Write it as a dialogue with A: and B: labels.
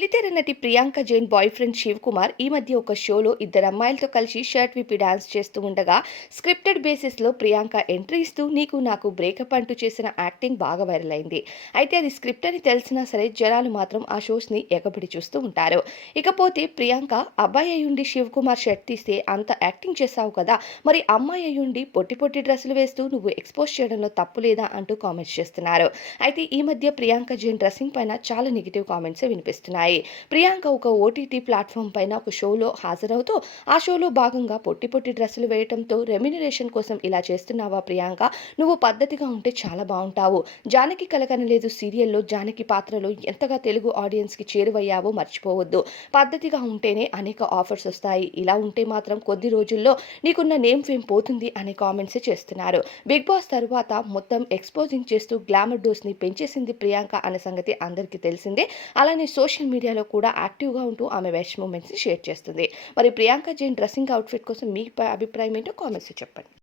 A: బుల్లితెర నటి Priyanka Jain boyfriend Shiv Kumar. ఈ మధ్య ఒక షోలో ఇద్దరు అమ్మాయిలతో కలిసి షర్ట్ విప్పి డాన్స్ చేస్తూ ఉండగా స్క్రిప్టెడ్ బేసిస్లో ప్రియాంక ఎంట్రీ ఇస్తూ నీకు నాకు బ్రేకప్ అంటూ చేసిన యాక్టింగ్ బాగా వైరల్ అయింది. అయితే అది స్క్రిప్ట్ అని తెలిసినా సరే జనాలు మాత్రం ఆ షోస్ని ఎగబడి చూస్తూ ఉంటారు. ఇకపోతే ప్రియాంక అబ్బాయి అయ్యుండి శివ్ కుమార్ షర్ట్ తీస్తే అంత యాక్టింగ్ చేశావు కదా మరి అమ్మాయి అయ్యుండి పొట్టి పొట్టి డ్రెస్సులు వేస్తూ నువ్వు ఎక్స్పోజ్ చేయడంలో తప్పు లేదా అంటూ కామెంట్స్ చేస్తున్నారు. అయితే ఈ మధ్య ప్రియాంక జైన్ డ్రెస్సింగ్ పైన చాలా నెగిటివ్ కామెంట్స్ వినిపిస్తున్నాయి. ప్రియాంక ఒక ఓటీటీ ప్లాట్ఫామ్ పైన ఒక షోలో హాజరవుతూ ఆ షోలో భాగంగా పొట్టి పొట్టి డ్రెస్సులు వేయడంతో రెమ్యునరేషన్ కోసం ఇలా చేస్తున్నావా ప్రియాంక? నువ్వు పద్ధతిగా ఉంటే చాలా బాగుంటావు. జానకి కలకనలేదు సీరియల్లో జానకి పాత్రలో ఎంతగా తెలుగు ఆడియన్స్కి చేరువయ్యావో మర్చిపోవద్దు. పద్ధతిగా ఉంటేనే అనేక ఆఫర్స్ వస్తాయి. ఇలా ఉంటే మాత్రం కొద్ది రోజుల్లో నీకున్న నేమ్ ఫేమ్ పోతుంది అనే కామెంట్స్ చేస్తున్నారు. బిగ్ బాస్ తరువాత మొత్తం ఎక్స్పోజింగ్ చేస్తూ గ్లామర్ డోస్ని పెంచేసింది ప్రియాంక అనే సంగతి అందరికీ తెలిసిందే. అలానే సోషల్ మీడియా మీడియాలో కూడా యాక్టివ్గా ఉంటూ ఆమె బెస్ట్ మూమెంట్స్ని షేర్ చేస్తుంది. మరి ప్రియాంక జైన్ డ్రెస్సింగ్ అవుట్ఫిట్ కోసం మీ అభిప్రాయం ఏంటో కామెంట్స్ చెప్పండి.